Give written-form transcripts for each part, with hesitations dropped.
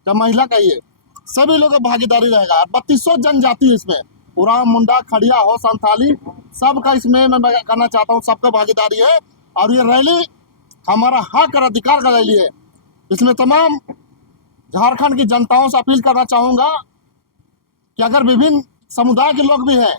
जब महिला कहिए सभी लोग का भागीदारी रहेगा। 3200 जनजाति इसमें, उरांव, मुंडा, खड़िया हो, संथाली, सबका इसमें मैं करना चाहता हूँ, सबका भागीदारी है। और ये रैली हमारा हक और अधिकार का रैली है। इसमें तमाम झारखंड की जनताओं से अपील करना चाहूँगा कि अगर विभिन्न समुदाय के लोग भी हैं,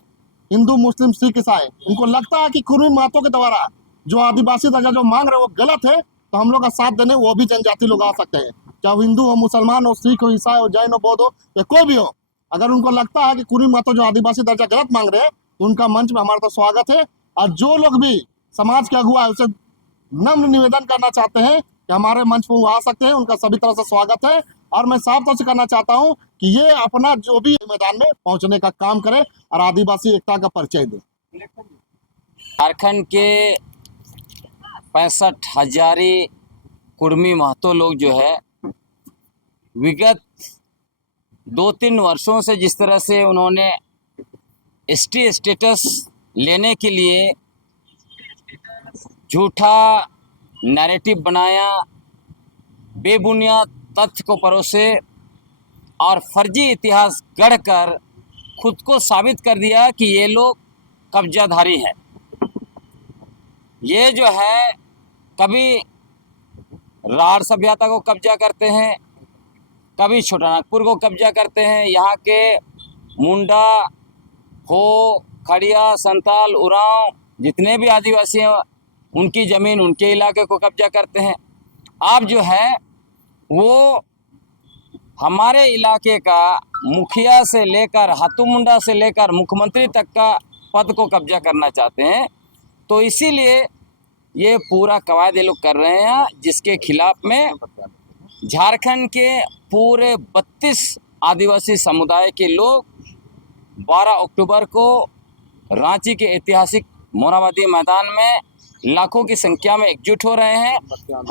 हिंदू, मुस्लिम, सिख, ईसाई, इनको लगता है कि कुर्मी महतो के द्वारा जो आदिवासी दर्जा जो मांग रहे हैं वो गलत है, तो हम लोग का साथ देने वो भी जनजाति लोग आ सकते हैं, चाहे वो हिंदू हो, मुसलमान हो, सिख हो, ईसाई हो, जैन हो, बौद्ध हो, या कोई भी हो। अगर उनको लगता है कि कुर्मी महतो जो आदिवासी दर्जा गलत मांग रहे हैं, तो उनका मंच में हमारा तो स्वागत है। और जो लोग भी समाज के अगुआ है, उसे नम्र निवेदन करना चाहते हैं कि हमारे मंच पर वो आ सकते हैं, उनका सभी तरह से स्वागत है। और मैं साफ तौर से करना चाहता हूं कि ये अपना जो भी मैदान में पहुंचने का काम करे और आदिवासी एकता का परिचय दे। झारखंड के 65,000 कुर्मी महतो लोग जो है विगत 2-3 वर्षों से जिस तरह से उन्होंने एसटी स्टेटस लेने के लिए झूठा नैरेटिव बनाया, बेबुनियाद तथ्य को परोसे और फर्जी इतिहास गढ़कर खुद को साबित कर दिया कि ये लोग कब्जाधारी हैं। ये जो है कभी राढ़ सभ्यता को कब्जा करते हैं, कभी छोटानागपुर को कब्जा करते हैं, यहाँ के मुंडा हो, खड़िया, संताल, उरांव जितने भी आदिवासी हैं उनकी ज़मीन, उनके इलाके को कब्जा करते हैं। आप जो है वो हमारे इलाके का मुखिया से लेकर हाथू मुंडा से लेकर मुख्यमंत्री तक का पद को कब्जा करना चाहते हैं। तो इसीलिए ये पूरा कवायद ये लोग कर रहे हैं, जिसके खिलाफ में झारखंड के पूरे 32 आदिवासी समुदाय के लोग 12 अक्टूबर को रांची के ऐतिहासिक मोरहाबादी मैदान में लाखों की संख्या में एकजुट हो रहे हैं।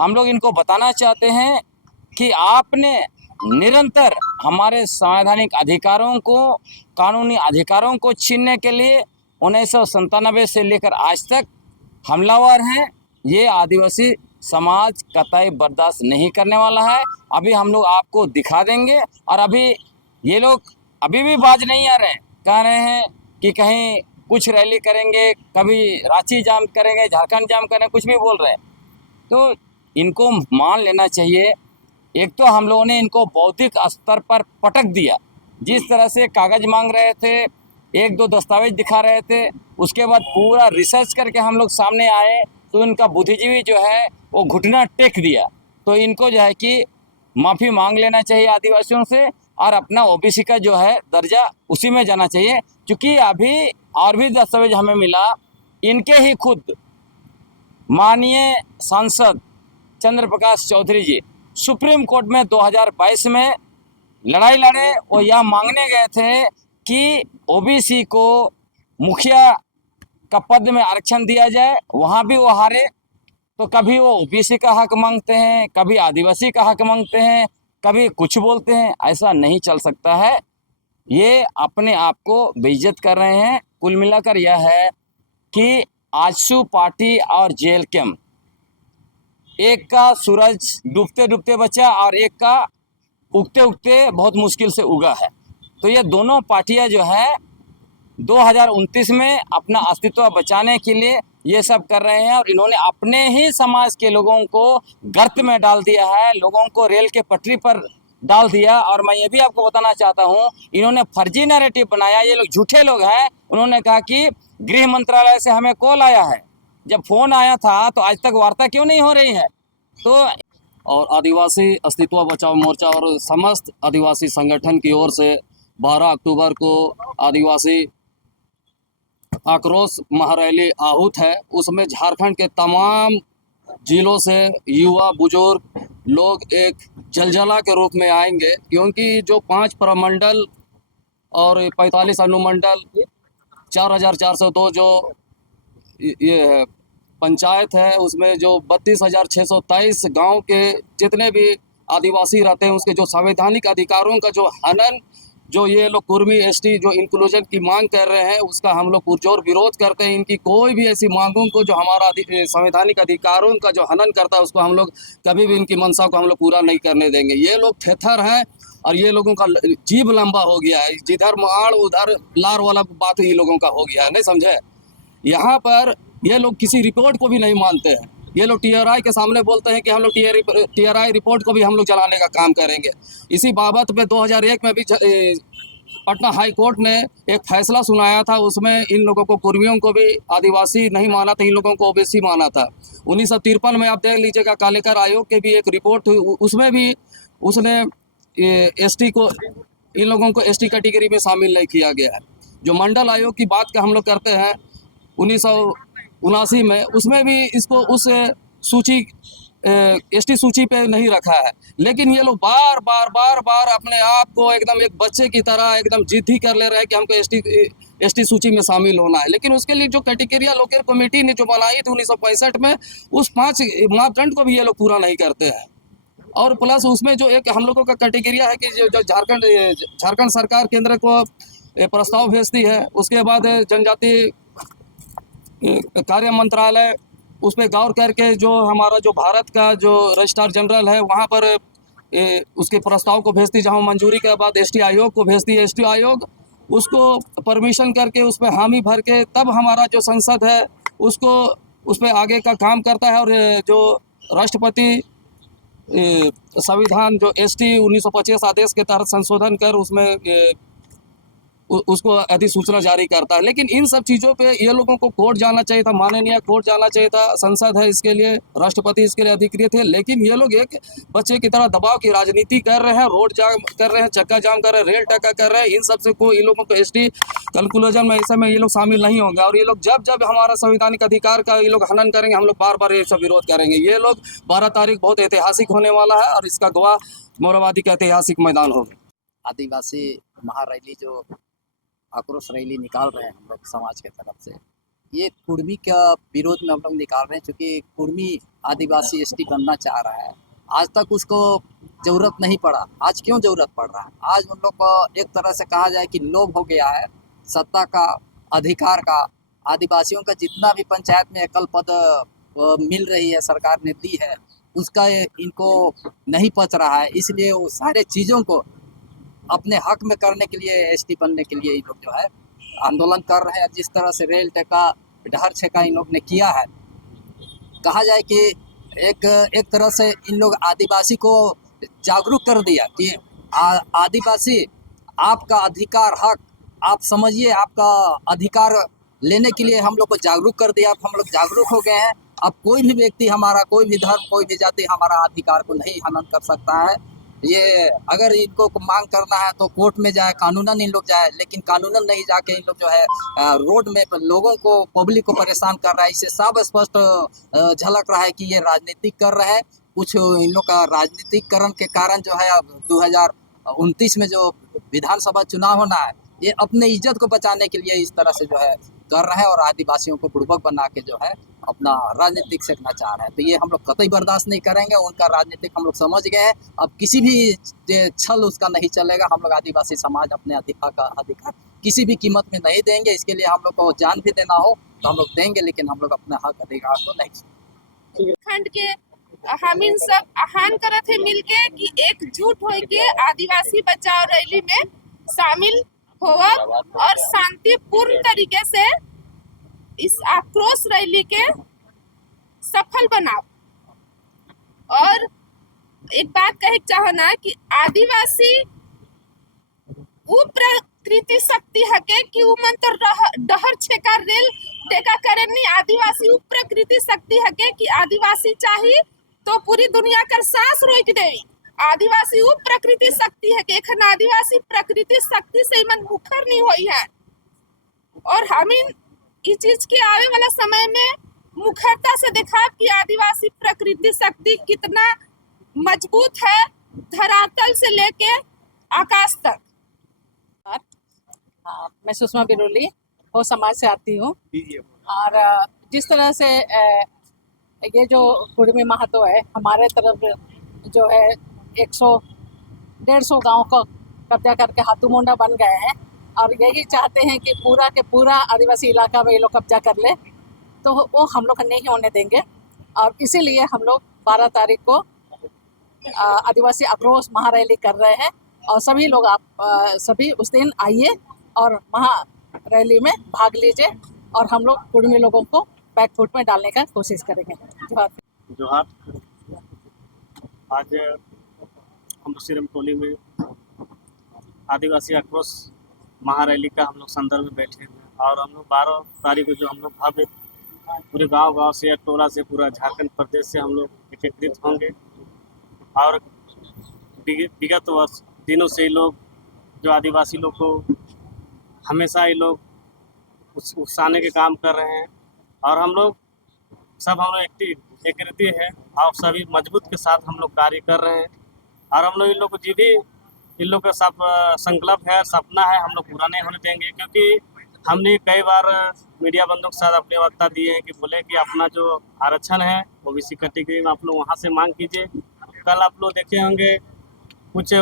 हम लोग इनको बताना चाहते हैं कि आपने निरंतर हमारे संवैधानिक अधिकारों को, कानूनी अधिकारों को छीनने के लिए 1997 से लेकर आज तक हमलावर हैं। ये आदिवासी समाज कतई बर्दाश्त नहीं करने वाला है। अभी हम लोग आपको दिखा देंगे। और अभी ये लोग अभी भी बाज नहीं आ रहे हैं, कह रहे हैं कि कहीं कुछ रैली करेंगे, कभी रांची जाम करेंगे, झारखंड जाम करेंगे, कुछ भी बोल रहे हैं। तो इनको मान लेना चाहिए। एक तो हम लोगों ने इनको बौद्धिक स्तर पर पटक दिया, जिस तरह से कागज़ मांग रहे थे, 1-2 दस्तावेज दिखा रहे थे, उसके बाद पूरा रिसर्च करके हम लोग सामने आए तो इनका बुद्धिजीवी जो है वो घुटना टेक दिया। तो इनको जो है कि माफ़ी मांग लेना चाहिए आदिवासियों से और अपना ओबीसी का जो है दर्जा उसी में जाना चाहिए। क्योंकि अभी और भी दस्तावेज हमें मिला, इनके ही खुद माननीय सांसद चंद्र प्रकाश चौधरी जी सुप्रीम कोर्ट में 2022 में लड़ाई लड़े और यह मांगने गए थे कि ओबीसी को मुखिया का पद में आरक्षण दिया जाए। वहाँ भी वो हारे। तो कभी वो ओबीसी का हक मांगते हैं, कभी आदिवासी का हक मांगते हैं, कभी कुछ बोलते हैं। ऐसा नहीं चल सकता है। ये अपने आप को बेइज्जत कर रहे हैं। कुल मिलाकर यह है कि आजसू पार्टी और जेएलकेम, एक का सूरज डूबते डूबते बचा और एक का उगते उगते बहुत मुश्किल से उगा है। तो ये दोनों पार्टियां जो है 2029 में अपना अस्तित्व बचाने के लिए ये सब कर रहे हैं। और इन्होंने अपने ही समाज के लोगों को गर्त में डाल दिया है, लोगों को रेल के पटरी पर डाल दिया। और मैं ये भी आपको बताना चाहता हूँ, इन्होंने फर्जी नैरेटिव बनाया। ये लोग झूठे लोग हैं। उन्होंने कहा कि गृह मंत्रालय से हमें कॉल आया है। जब फ़ोन आया था तो आज तक वार्ता क्यों नहीं हो रही है? तो और आदिवासी अस्तित्व बचाओ मोर्चा और समस्त आदिवासी संगठन की ओर से 12 अक्टूबर को आदिवासी आक्रोश महारैली आहूत है। उसमें झारखंड के तमाम जिलों से युवा बुजुर्ग लोग एक जलजला के रूप में आएंगे, क्योंकि जो 5 प्रमंडल और 45 अनुमंडल, 4402 जो ये है पंचायत है, उसमें जो 32,623 गांव के जितने भी आदिवासी रहते हैं, उसके जो संवैधानिक अधिकारों का जो हनन जो ये लोग कुर्मी एसटी जो इंक्लूजन की मांग कर रहे हैं उसका हम लोग पुरजोर विरोध करते हैं। इनकी कोई भी ऐसी मांगों को जो हमारा संवैधानिक अधिकारों का जो हनन करता है उसको हम लोग कभी भी इनकी मंशा को हम लोग पूरा नहीं करने देंगे। ये लोग थेथर हैं और ये लोगों का जीभ लंबा हो गया है, जिधर माड़ उधर लार वाला बात ये लोगों का हो गया है, नहीं समझे। यहाँ पर ये लोग किसी रिपोर्ट को भी नहीं मानते हैं। ये लोग टीआरआई के सामने बोलते हैं कि हम लोग टीआरआई रिपोर्ट को भी हम लोग चलाने का काम करेंगे। इसी बाबत पे 2001 में भी पटना हाई कोर्ट ने एक फैसला सुनाया था, उसमें इन लोगों को कुर्मियों को भी आदिवासी नहीं माना था, इन लोगों को ओबीसी माना था। 1953 में आप देख लीजिएगा कालेकर आयोग के भी एक रिपोर्ट हुई, उसमें भी उसने एसटी को, इन लोगों को एसटी कैटेगरी में शामिल नहीं किया गया है। जो मंडल आयोग की बात का हम लोग करते हैं 1979 में, उसमें भी इसको उस सूची एसटी सूची पे नहीं रखा है। लेकिन ये लोग बार बार अपने आप को एकदम एक बच्चे की तरह एकदम जिद ही कर ले रहे हैं कि हमको एसटी सूची में शामिल होना है। लेकिन उसके लिए जो कैटेगरिया लोकल कमेटी ने जो बनाई थी 1965 में, उस 5 मापदंड को भी ये लोग पूरा नहीं करते हैं। और प्लस उसमें जो एक हम लोगों का कैटेगरिया है कि जो झारखंड सरकार केंद्र को प्रस्ताव भेजती है, उसके बाद जनजाति कार्य मंत्रालय उस पर गौर करके जो हमारा जो भारत का जो रजिस्ट्रार जनरल है वहाँ पर उसके प्रस्ताव को भेजती, जहाँ मंजूरी के बाद एसटी आयोग को भेजती है। एसटी आयोग उसको परमिशन करके उस पर हामी भर के तब हमारा जो संसद है उसको उस पर आगे का काम करता है। और जो राष्ट्रपति संविधान जो एसटी 1925 आदेश के तहत संशोधन कर उसमें उसको अधिसूचना जारी करता है। लेकिन इन सब चीज़ों पे ये लोगों को कोर्ट जाना चाहिए था, माननीय कोर्ट जाना चाहिए था। संसद है इसके लिए, राष्ट्रपति इसके लिए अधिकृत है। लेकिन ये लोग एक बच्चे की तरह दबाव की राजनीति कर रहे हैं, रोड जाम कर रहे हैं, चक्का जाम कर रहे हैं, रेल टक्का कर रहे हैं। इन सब से कोई इन लोगों को एसटी कंक्लूजन में ऐसे में ये लोग शामिल नहीं होंगे। और ये लोग जब हमारा संवैधानिक अधिकार का ये लोग हनन करेंगे, हम लोग बार ये सब विरोध करेंगे। ये लोग 12 तारीख बहुत ऐतिहासिक होने वाला है और इसका गवाह मोरवादी का ऐतिहासिक मैदान होगा। आदिवासी महारैली जो आक्रोश रैली निकाल रहे हैं हम लोग समाज के तरफ से, ये कुर्मी का विरोध में हम लोग निकाल रहे हैं। क्योंकि कुर्मी आदिवासी एसटी बनना चाह रहा है, आज तक उसको ज़रूरत नहीं पड़ा। आज क्यों ज़रूरत पड़ रहा है? आज उन लोग को एक तरह से कहा जाए कि लोभ हो गया है सत्ता का, अधिकार का। आदिवासियों का जितना भी पंचायत में एकल पद मिल रही है, सरकार ने दी है, उसका इनको नहीं पच रहा है। इसलिए वो सारे चीज़ों को अपने हक में करने के लिए, एसटी बनने के लिए इन लोग जो है आंदोलन कर रहे हैं। जिस तरह से रेल टेका, डहर छेका इन लोग ने किया है, कहा जाए कि एक तरह से इन लोग आदिवासी को जागरूक कर दिया कि आदिवासी आपका अधिकार, हक आप समझिए, आपका अधिकार लेने के लिए हम लोग को जागरूक कर दिया। अब हम लोग जागरूक हो गए हैं। अब कोई भी व्यक्ति हमारा, कोई भी धर्म, कोई भी जाति हमारा अधिकार को नहीं हनन कर सकता है। ये अगर इनको मांग करना है तो कोर्ट में जाए, कानूनन इन लोग जाए, लेकिन कानूनन नहीं जाके इन लोग जो है रोड में लोगों को, पब्लिक को परेशान कर रहा है। इससे साफ स्पष्ट झलक रहा है कि ये राजनीतिक कर रहा है। कुछ इन लोग का राजनीतिकरण के कारण जो है 2029 में जो विधानसभा चुनाव होना है, ये अपने इज्जत को बचाने के लिए इस तरह से जो है कर रहे हैं और आदिवासियों को बुड़बक बना के जो है अपना राजनीतिक सेकना चाह रहे हैं। तो ये हम लोग कतई बर्दाश्त नहीं करेंगे। उनका राजनीतिक हम लोग समझ गए हैं। अब किसी भी छल उसका नहीं चलेगा। हम लोग आदिवासी समाज अपने अधिकार किसी भी कीमत में नहीं देंगे। इसके लिए हम लोग को जान भी देना हो तो हम लोग देंगे, लेकिन हम लोग अपने हक अधिकार को नहीं। खंड के हम इन सब आह्वान करत है मिलके कि एकजुट होके आदिवासी बचाओ रैली में शामिल होगा और शांतिपूर्ण तरीके से इस आक्रोश रैली के सफल बनाओ। और एक बात कहे चाहो ना कि आदिवासी वो प्रकृति शक्ति हके कि वो मन तो डहर छेका रेल टेका करे नहीं। आदिवासी वो प्रकृति शक्ति हके कि आदिवासी चाहिए तो पूरी दुनिया कर सांस रोक देवी। आदिवासी वो प्रकृति शक्ति है कि एखन आदिवासी प्रकृति शक्ति से मन मुखर नहीं हुई है। और हम इस चीज के आने वाला समय में मुखरता से देखा कि आदिवासी प्रकृति शक्ति कितना मजबूत है, धरातल से लेके आकाश तक। मैं सुषमा बिरोली हो समाज से आती हूँ। और जिस तरह से ये जो कुर्मी महतो है, हमारे तरफ जो है 100-150 गांव का कब्जा करके हाथू मुंडा बन गए हैं और यही चाहते हैं कि पूरा के पूरा आदिवासी इलाका में ये लोग कब्जा कर ले, तो वो हम लोग नहीं होने देंगे। और इसीलिए हम लोग 12 तारीख को आदिवासी आक्रोश महारैली कर रहे हैं और सभी लोग आप सभी उस दिन आइए और महारैली में भाग लीजिए और हम लोग कुर्मी लोगों को बैकफुट में डालने का कोशिश करेंगे। जोहार। आज हम सिरम टोली में आदिवासी आक्रोश महारैली का हम लोग संदर्भ में बैठे हैं और हम लोग 12 तारीख को जो हम लोग भव्य पूरे गांव से टोला से पूरा झारखंड प्रदेश से हम लोग एकत्रित होंगे और विगत वर्ष दिनों से ही लोग जो आदिवासी लोग को हमेशा ये लोग उकसाने के काम कर रहे हैं और हम लोग एकत्रित है और सभी मजबूत के साथ हम लोग कार्य कर रहे हैं और हम लोग इन लोग को जो भी इन लोग का सब संकल्प है, सपना है, हम लोग पूरा नहीं होने देंगे। क्योंकि हमने कई बार मीडिया बंधुओं के साथ अपने वक्ता दिए हैं कि बोले कि अपना जो आरक्षण है ओबीसी कैटेगरी में आप लोग वहाँ से मांग कीजिए। कल आप लोग देखे होंगे कुछ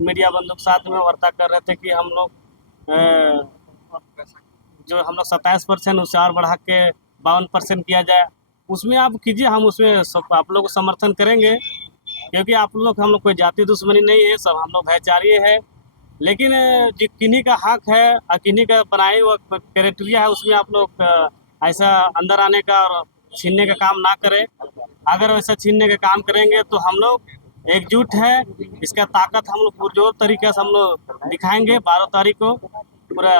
मीडिया बंधुओं के साथ में वार्ता कर रहे थे कि हम लोग जो हम लोग 27% उससे और बढ़ा के 52% किया जाए, उसमें आप कीजिए, हम उसमें आप लोग को समर्थन करेंगे। क्योंकि आप लोग हम लोग कोई जाति दुश्मनी नहीं है, सब हम लोग भाईचारी है। लेकिन जो किन्हीं का हक है और किन्हीं का बनाए हुआ क्राइटेरिया है उसमें आप लोग ऐसा अंदर आने का और छीनने का काम ना करें। अगर वैसा छीनने का काम करेंगे तो हम लोग एकजुट है, इसका ताकत हम लोग पुरजोर तरीके से हम लोग दिखाएंगे। 12 तारीख को पूरा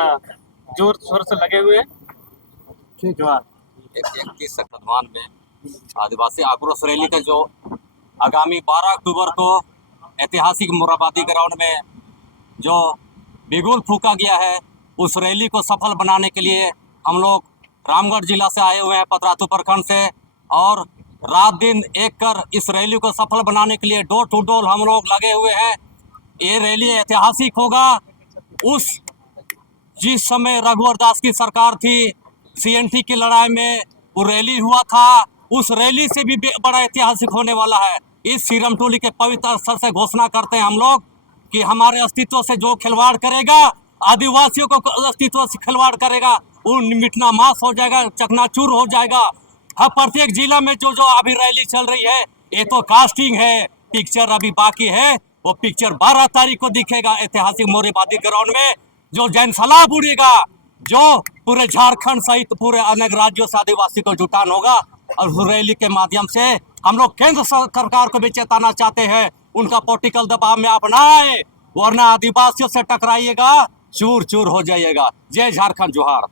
जोर शोर से लगे हुए हैं। जोहार। 31 खतवान में आदिवासी आक्रोश रैली का जो आगामी 12 अक्टूबर को ऐतिहासिक मोराबादी ग्राउंड में जो बिगुल फूका गया है, उस रैली को सफल बनाने के लिए हम लोग रामगढ़ जिला से आए हुए हैं, पतरातू प्रखंड से, और रात दिन एक कर इस रैली को सफल बनाने के लिए डोर टू डोर हम लोग लगे हुए हैं। ये रैली ऐतिहासिक होगा। जिस समय रघुवर दास की सरकार थी, CNT की लड़ाई में वो रैली हुआ था, उस रैली से भी बड़ा ऐतिहासिक होने वाला है। इस सिरम टोली के पवित्र स्थल से घोषणा करते हैं हम लोग कि हमारे अस्तित्व से जो खिलवाड़ करेगा, आदिवासियों को अस्तित्व से खिलवाड़ करेगा, वो मिटना मास हो जाएगा, चकनाचूर हो जाएगा। हर प्रत्येक जिला में जो जो अभी रैली चल रही है, ये तो कास्टिंग है, पिक्चर अभी बाकी है। वो पिक्चर 12 तारीख को दिखेगा ऐतिहासिक मोरेबादी ग्राउंड में, जो जैन सलाब उड़ेगा, जो पूरे झारखंड सहित पूरे अनेक राज्यों से आदिवासी को जुटान होगा। और उस रैली के माध्यम से हम लोग केंद्र सरकार को भी चेताना चाहते हैं, उनका पॉलिटिकल दबाव में आप ना आए, वरना आदिवासियों से टकराइएगा, चूर चूर हो जाइएगा। जय झारखंड, जोहार।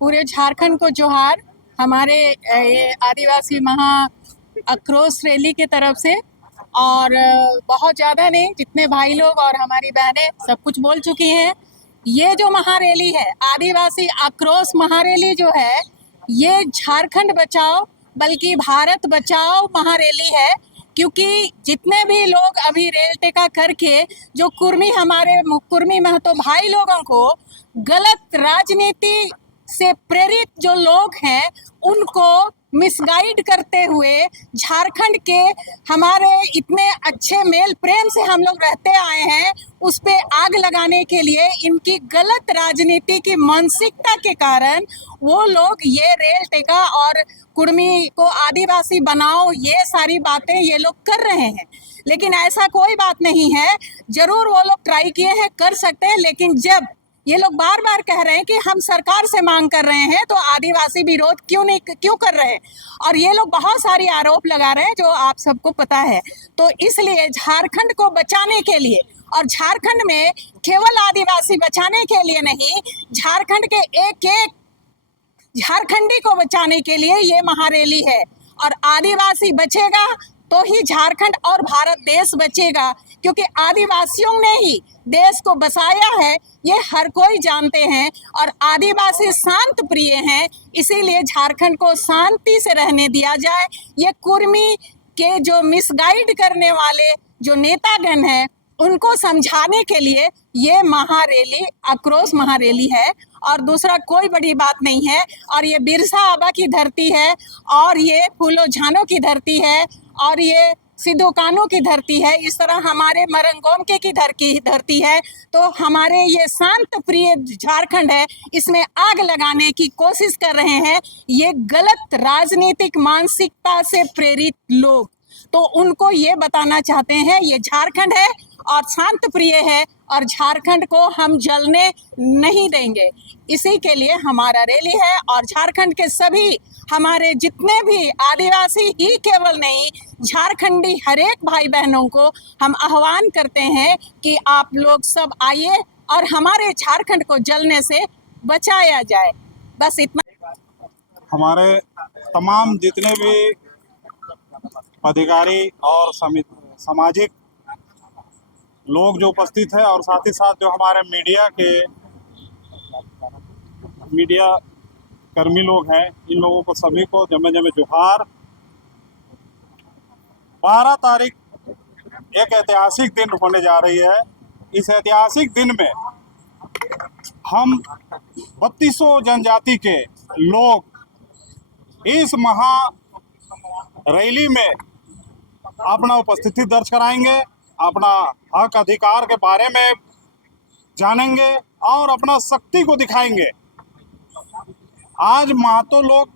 पूरे झारखंड को जोहार। हमारे ये आदिवासी महा आक्रोश रैली की तरफ से, और बहुत ज़्यादा नहीं, जितने भाई लोग और हमारी बहनें सब कुछ बोल चुकी हैं। ये जो महारैली है, आदिवासी आक्रोश महारैली जो है, ये झारखंड बचाओ बल्कि भारत बचाओ महारैली है। क्योंकि जितने भी लोग अभी रेल टेका करके जो कुर्मी महतो भाई लोगों को गलत राजनीति से प्रेरित जो लोग हैं, उनको मिसगाइड करते हुए झारखंड के हमारे इतने अच्छे मेल प्रेम से हम लोग रहते आए हैं, उस पे आग लगाने के लिए इनकी गलत राजनीति की मानसिकता के कारण वो लोग ये रेल टेका और कुर्मी को आदिवासी बनाओ, ये सारी बातें ये लोग कर रहे हैं। लेकिन ऐसा कोई बात नहीं है, जरूर वो लोग ट्राई किए हैं, कर सकते हैं। लेकिन जब ये लोग बार बार कह रहे हैं कि हम सरकार से मांग कर रहे हैं, तो आदिवासी विरोध क्यों कर रहे हैं, और ये लोग बहुत सारी आरोप लगा रहे हैं जो आप सबको पता है। तो इसलिए झारखंड को बचाने के लिए, और झारखंड में केवल आदिवासी बचाने के लिए नहीं, झारखंड के एक एक झारखंडी को बचाने के लिए ये महारैली है। और आदिवासी बचेगा तो ही झारखंड और भारत देश बचेगा, क्योंकि आदिवासियों ने ही देश को बसाया है, ये हर कोई जानते हैं। और आदिवासी शांत प्रिय हैं, इसीलिए झारखंड को शांति से रहने दिया जाए। ये कुर्मी के जो मिसगाइड करने वाले जो नेतागण हैं, उनको समझाने के लिए ये महारैली, आक्रोश महारैली है, और दूसरा कोई बड़ी बात नहीं है। और ये बिरसा आबा की धरती है, और ये फूलो झानो की धरती है, और ये सिद्धो कान्हू की धरती है, इस तरह हमारे मरंगोमके की धरती है, तो हमारे ये शांत प्रिय झारखंड है, इसमें आग लगाने की कोशिश कर रहे हैं ये गलत राजनीतिक मानसिकता से प्रेरित लोग। तो उनको ये बताना चाहते हैं ये झारखंड है और शांत प्रिय है और झारखंड को हम जलने नहीं देंगे। इसी के लिए हमारा रैली है और झारखंड के सभी हमारे जितने भी आदिवासी ही केवल नहीं, झारखंडी हर एक भाई बहनों को हम आह्वान करते हैं कि आप लोग सब आइए और हमारे झारखंड को जलने से बचाया जाए। बस इतना। हमारे तमाम जितने भी अधिकारी और सामाजिक लोग जो उपस्थित है और साथ ही साथ जो हमारे मीडिया कर्मी लोग हैं, इन लोगों को सभी को जमे जमे जोहार। 12 तारीख एक ऐतिहासिक दिन होने जा रही है। इस ऐतिहासिक दिन में हम 3200 जनजाति के लोग इस महा रैली में अपना उपस्थिति दर्ज कराएंगे, अपना हक अधिकार के बारे में जानेंगे और अपना शक्ति को दिखाएंगे। आज महतो लोग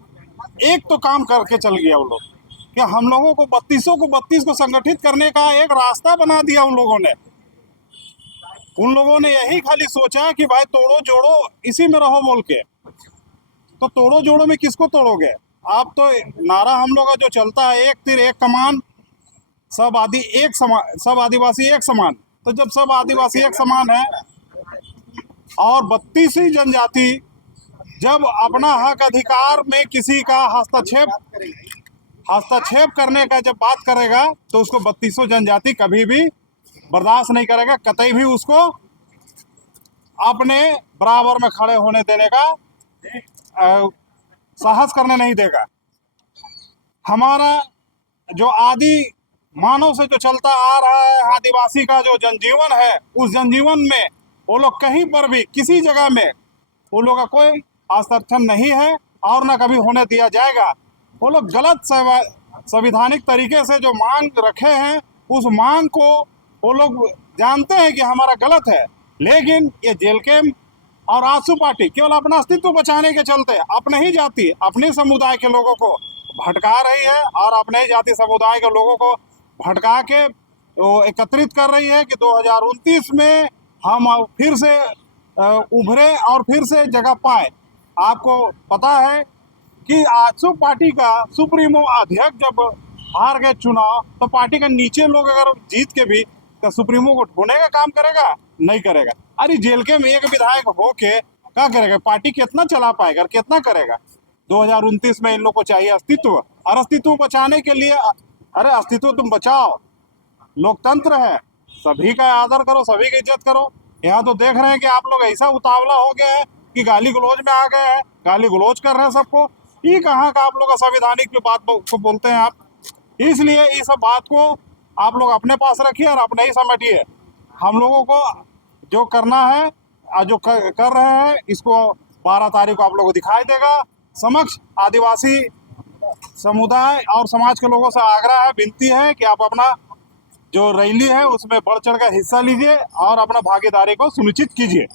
एक तो काम करके चल गया उन लोग कि हम लोगों को 32 को संगठित करने का एक रास्ता बना दिया उन लोगों ने। उन लोगों ने यही खाली सोचा कि भाई तोड़ो जोड़ो इसी में रहो बोल के। तो तोड़ो जोड़ो में किसको तोड़ोगे आप? तो नारा हम लोग का जो चलता है एक तीर एक कमान, सब आदिवासी एक समान। तो जब सब आदिवासी एक समान है और 32 जनजाति जब अपना हक अधिकार में किसी का हस्तक्षेप करने का जब बात करेगा तो उसको 32 जनजाति कभी भी बर्दाश्त नहीं करेगा, कतई भी उसको अपने बराबर में खड़े होने देने का साहस करने नहीं देगा। हमारा जो आदि मानव से जो चलता आ रहा है आदिवासी का जो जनजीवन है, उस जनजीवन में वो लोग कहीं पर भी किसी जगह में वो लोग का कोई आस्थान नहीं है और न कभी होने दिया जाएगा। वो लोग गलत संवैधानिक तरीके से जो मांग रखे हैं उस मांग को वो लोग जानते हैं कि हमारा गलत है, लेकिन ये जेल कैंप और आजसू पार्टी केवल अपना अस्तित्व बचाने के चलते अपने ही जाति अपने समुदाय के लोगों को भटका रही है और अपने ही जाति समुदाय के लोगों को भटका के एकत्रित कर रही है कि 2029 में हम फिर से उभरे और फिर से जगह पाए। आपको पता है कि आजसू पार्टी का सुप्रीमो अध्यक्ष जब हार गए चुनाव तो पार्टी का नीचे लोग अगर जीत के भी तो सुप्रीमो को ढूंढने का काम करेगा? नहीं करेगा। अरे जेल के में एक विधायक होके क्या करेगा? पार्टी कितना चला पाएगा, कितना करेगा? 2029 में इन लोग को चाहिए अस्तित्व, और अस्तित्व बचाने के लिए अरे अस्तित्व तुम बचाओ, लोकतंत्र है, सभी का आदर करो, सभी की इज्जत करो। यहाँ तो देख रहे हैं कि आप लोग ऐसा उतावला हो गया है कि गाली गलौज में आ गए हैं, गाली गलौज कर रहे हैं सबको। ये कहाँ का आप लोग संवैधानिक बात को बोलते हैं आप? इसलिए इस बात को आप लोग अपने पास रखिए और अपने ही समेटिए। हम लोगों को जो करना है जो कर रहे हैं इसको 12 तारीख को आप लोगों को दिखाई देगा। समक्ष आदिवासी समुदाय और समाज के लोगों से आग्रह है, विनती है कि आप अपना जो रैली है उसमें बढ़ चढ़ कर हिस्सा लीजिए और अपना भागीदारी को सुनिश्चित कीजिए।